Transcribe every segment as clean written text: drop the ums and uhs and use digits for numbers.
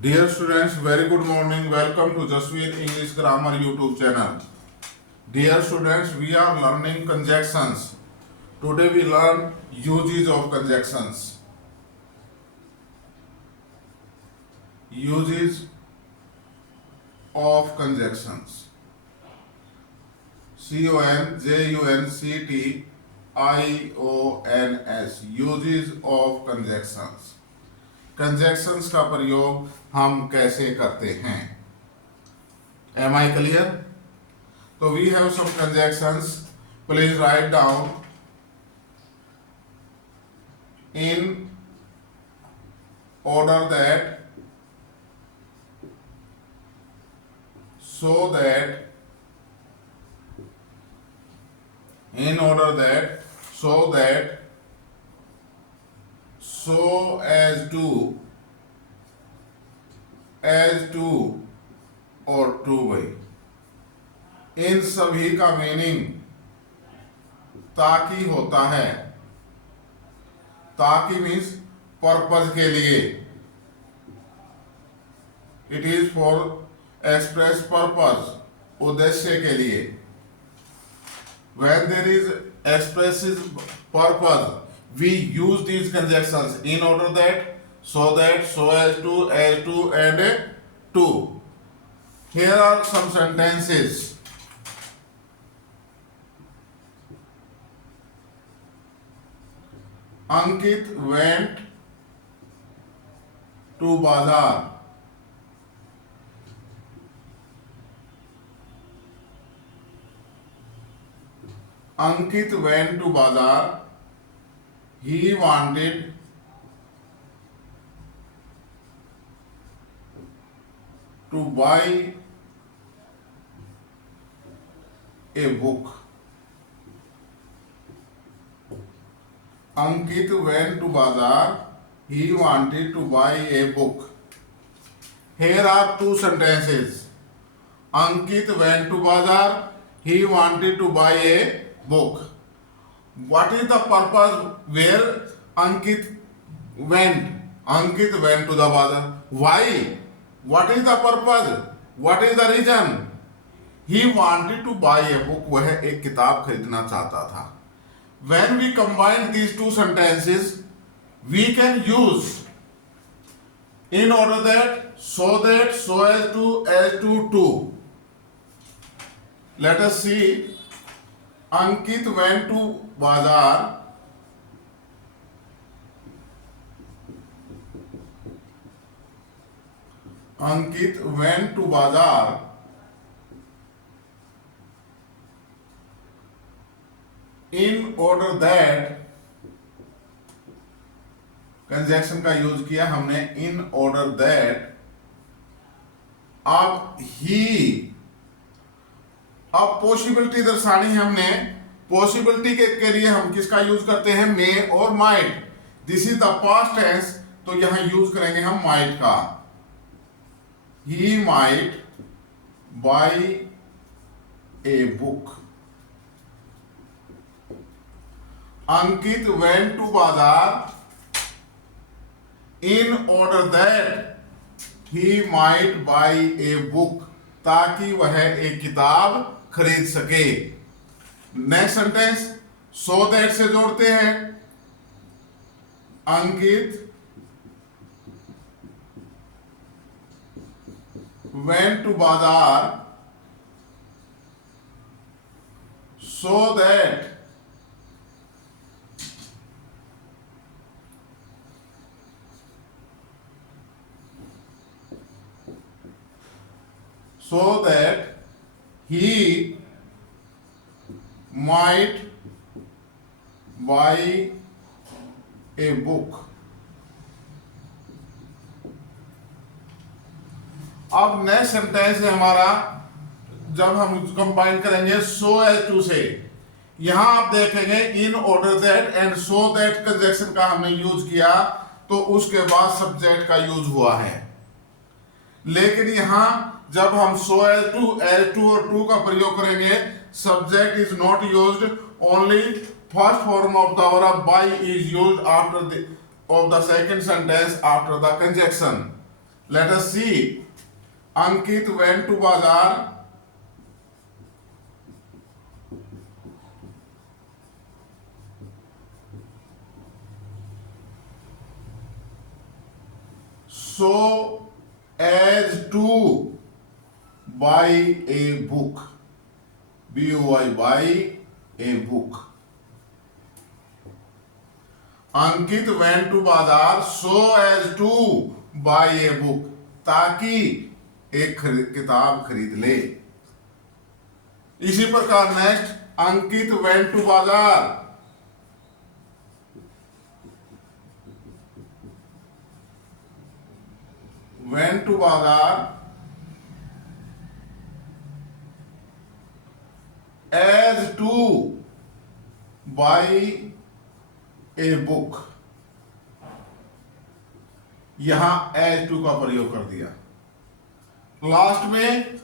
Dear students, very good morning. Welcome to Jasveer English Grammar YouTube channel. Dear students, we are learning conjunctions. Today we learn uses of conjunctions. Uses of conjunctions. conjunctions. Uses of conjunctions. Conjunctions का प्रयोग हम कैसे करते हैं? Am I clear? So we have some conjunctions. Please write down in order that, so that, in order that, so that, so as to और to by. इन सभी का मीनिंग ताकि होता है. ताकि मीन्स पर्पज के लिए. It is for express purpose, उद्देश्य के लिए. When there is expresses purpose, we use these conjunctions in order that, so as to, and to. Here are some sentences. Ankit went to bazaar. Ankit went to bazaar. He wanted to buy a book. Ankit went to bazaar. He wanted to buy a book. Here are two sentences. Ankit went to bazaar. He wanted to buy a book. What is the purpose where Ankit went? Ankit went to the bazaar. Why? What is the purpose? What is the reason? He wanted to buy a book. वह एक किताब खरीदना चाहता था. When we combine these two sentences, we can use in order that, so as to. Let us see. Ankit went to bazaar. Ankit went to bazaar in order that. Conjunction का यूज किया हमने in order that. अब पॉसिबिलिटी दर्शानी है हमने. पॉसिबिलिटी के लिए हम किसका यूज करते हैं? मे और might. This is the past tense, तो यहां यूज करेंगे हम माइट का. He might buy a book. Ankit went to bazaar in order that he might buy a book, ताकि वह एक किताब खरीद सके. नेक्स्ट सेंटेंस सो दैट से जोड़ते हैं. अंकित went to bazaar so that he might buy a book. अब नेक्स्ट सेंटेंस है हमारा, जब हम कंबाइन करेंगे सो एज टू से. यहां आप देखेंगे इन order that and so that conjunction का हमने यूज किया, तो उसके बाद सब्जेक्ट का यूज हुआ है. लेकिन यहां जब हम सो एज टू और टू का प्रयोग करेंगे, subject is not used. Only first form of the verb buy is used after the of the second sentence after the conjunction. Let us see, Ankit went to bazaar, so as to buy a book, buy, buy a book. Ankit went to बाजार so as to buy a book, ताकि एक किताब खरीद ले। इसी प्रकार नेक्स्ट, अंकित went to बाजार, went to बाजार as to buy a book, यहां as to का प्रयोग कर दिया। लास्ट में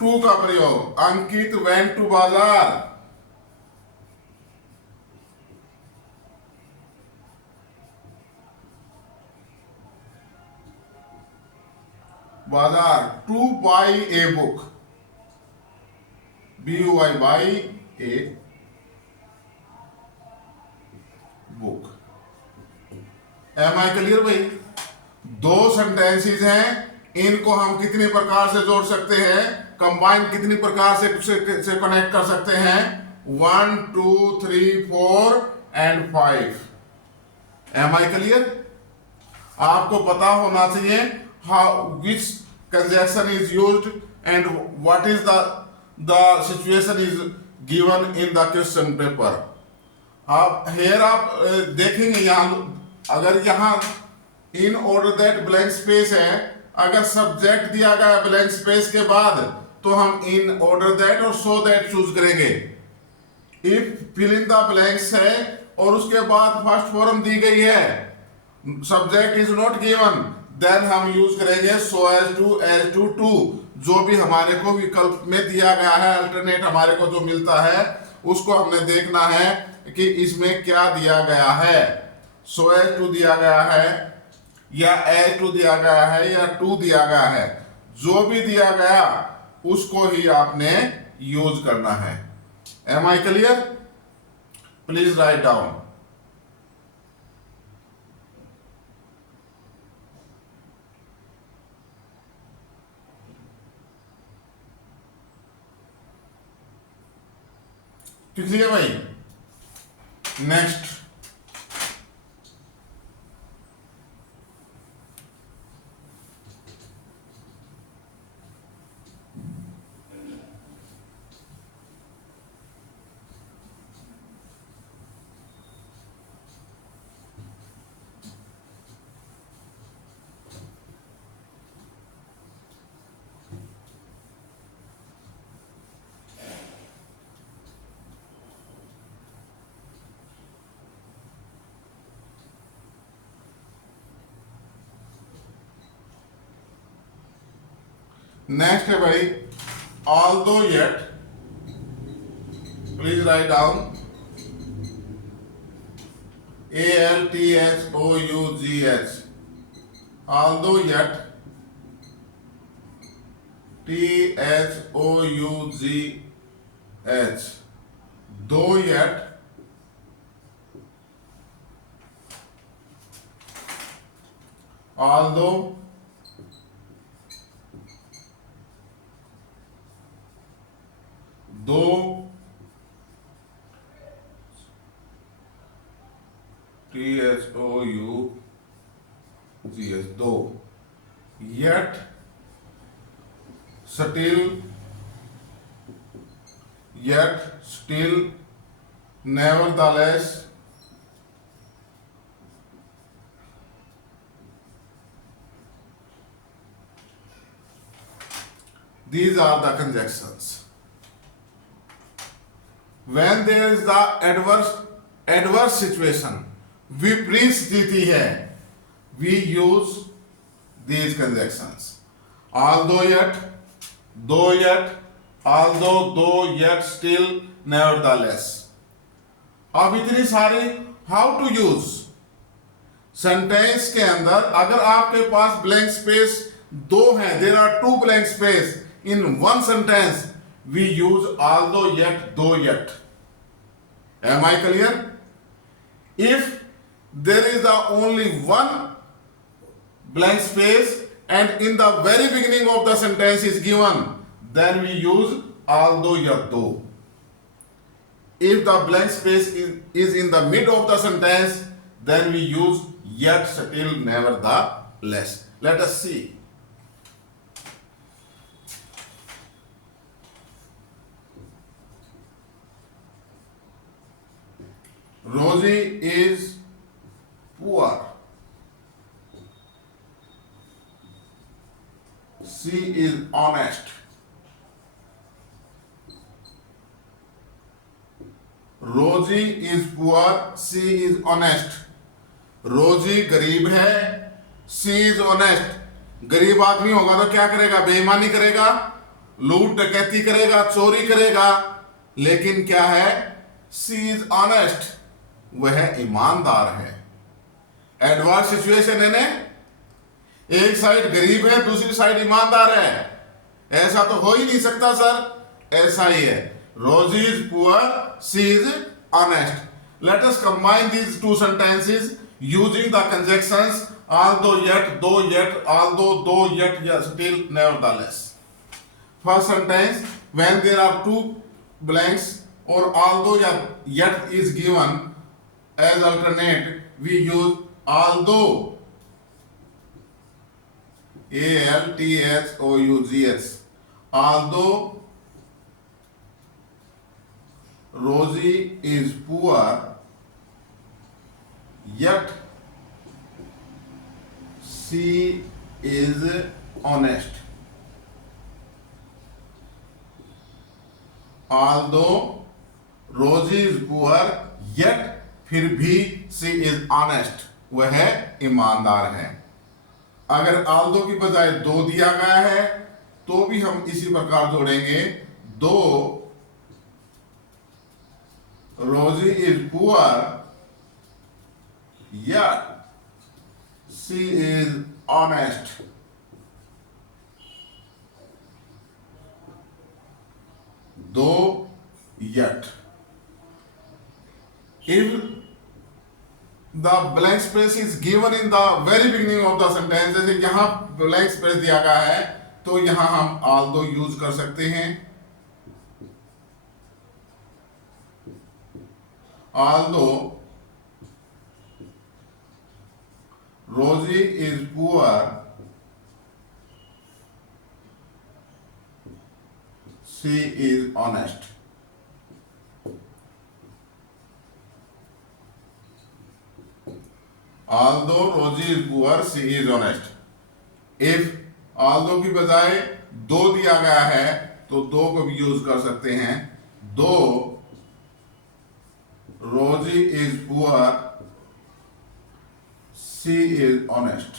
टू का प्रयोग, अंकित went to bazaar, bazaar to buy a book, BUY, buy a book. Am I clear भाई? दो सेंटेंसेस हैं, इनको हम कितने प्रकार से जोड़ सकते हैं, कंबाइन कितनी प्रकार से कनेक्ट कर सकते हैं, 1 2 3 4 एंड 5। M I clear? आपको पता होना चाहिए how which conjunction is used and what is the situation is given in the question paper। आप here आप देखेंगे यहाँ, अगर यहाँ in order that blank space है, अगर सब्जेक्ट दिया गया ब्लैंक स्पेस के बाद तो हम in order that और so that चूज करेंगे। if fill in the blanks है और उसके बाद फर्स्ट फॉर्म दी गई है, subject is not given, then हम यूज करेंगे so as to, जो भी हमारे को विकल्प में दिया गया है, अल्टरनेट हमारे को जो मिलता है उसको हमने देखना है कि इसमें क्या दिया गया है। so as to दिया गया है या as to दिया गया है या to दिया गया है, जो भी दिया गया उसको ही आपने यूज करना है। Am I clear? Please write down. Clear भाई? नेक्स्ट, नेक्स्ट है भाई, although yet, please write down, ALTHOUGH, although yet, THOUGH, though yet, although, though, THOUGH, though, yet, still, nevertheless, these are the conjunctions। when there is the adverse situation, विपरीत स्थिति है, we use these conjunctions, although yet, though yet, although, though, yet, still, nevertheless। अब इतनी सारी how to use sentence के अंदर, अगर आपके पास ब्लैंक स्पेस दो हैं, there are two blank space in one sentence, we use although yet though yet. Am I clear? If there is only one blank space and in the very beginning of the sentence is given, then we use although ya do. If the blank space is in the mid of the sentence, then we use yet, still, nevertheless. Let us see. Rosie is poor. She is honest. Rosie is poor. She is honest. Rosie गरीब है. She is honest. गरीब आदमी होगा तो क्या करेगा? बेईमानी करेगा, लूट डकैती करेगा, चोरी करेगा. लेकिन क्या है? She is honest. वह ईमानदार है. एडवर्स सिचुएशन है ने, एक साइड गरीब है, दूसरी साइड ईमानदार है. ऐसा तो हो ही नहीं सकता सर. ऐसा ही है. Rosy is poor, she is honest. Let us combine these two sentences using the conjunctions although yet, though yet, although, though yet, yes, still, nevertheless. First sentence, when there are two blanks or although yet is given as alternate, we use although, although, although Rosie is poor, yet she is honest. Although Rosie is poor, yet फिर भी she is honest. वह ईमानदार है. अगर although की बजाय दो दिया गया है तो भी हम इसी प्रकार जोड़ेंगे. दो Rosie is poor, yet she is honest. दो yet. If the blank space is given in the very beginning of the sentence, जैसे यहां blank space दिया गया है तो यहां हम although यूज कर सकते हैं. Although Rosie is poor, she is honest. Although Rosie is poor, she is honest. If although की बजाय दो दिया गया है तो दो को भी यूज कर सकते हैं. दो Rosie is poor, she is honest.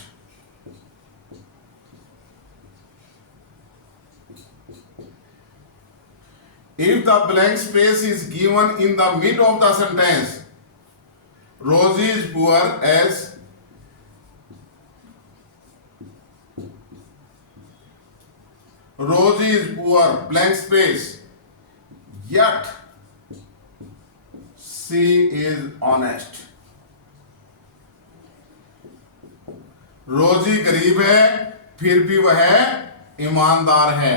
If the blank space is given in the mid of the sentence, Rosie is poor as Rosie is poor, blank space, yet she is honest. रोजी गरीब है फिर भी वह ईमानदार है.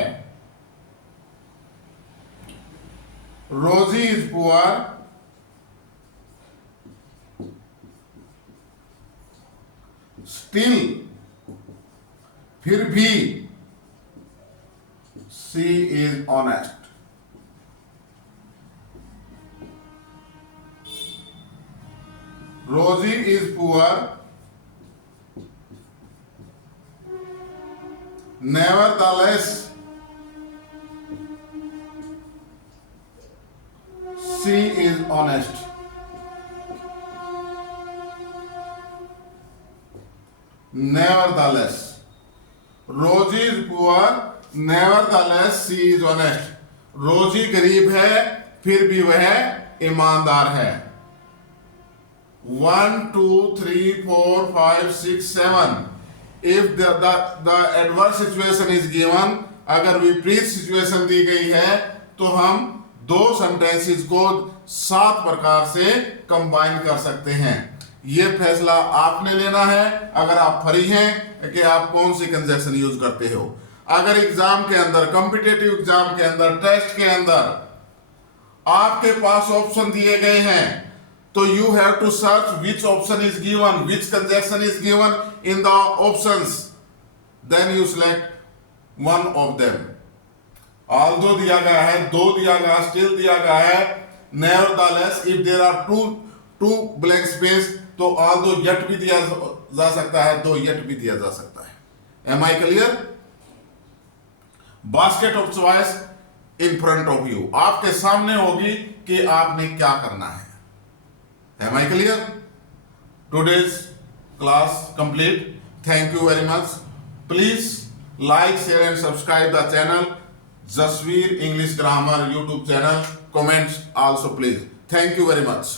Rosy is poor, still, फिर भी शी इज ऑनेस्ट. रोजी is poor, nevertheless she is honest. Nevertheless, Rosie is poor, nevertheless she is honest. रोजी गरीब है फिर भी वह ईमानदार है. 1 2 3 4 5 6 7 if the adverse situation is given, अगर विपरीत सिचुएशन दी गई है तो हम दो सेंटेंसेस को 7 प्रकार से कंबाइन कर सकते हैं। ये फैसला आपने लेना है अगर आप फ्री हैं कि आप कौन सी कंजक्शन यूज करते हो। अगर एग्जाम के अंदर, कॉम्पिटिटिव एग्जाम के अंदर, टेस्ट के अंदर आपके पास ऑप्शन दिए गए हैं तो you have to search which option is given, which conjunction is given in the options, then you select one of them. Although दिया गया है, 2 दिया गया, स्टिल दिया गया है, nevertheless if there are two blank space तो ऑल्दो येट भी दिया जा सकता है, 2 येट भी दिया जा सकता है। Am I clear? Basket of choice in front of you, आपके सामने होगी कि आपने क्या करना है। Am I clear? Today's class complete. Thank you very much. Please like, share and subscribe the channel Jasveer English Grammar YouTube channel. Comments also please. Thank you very much.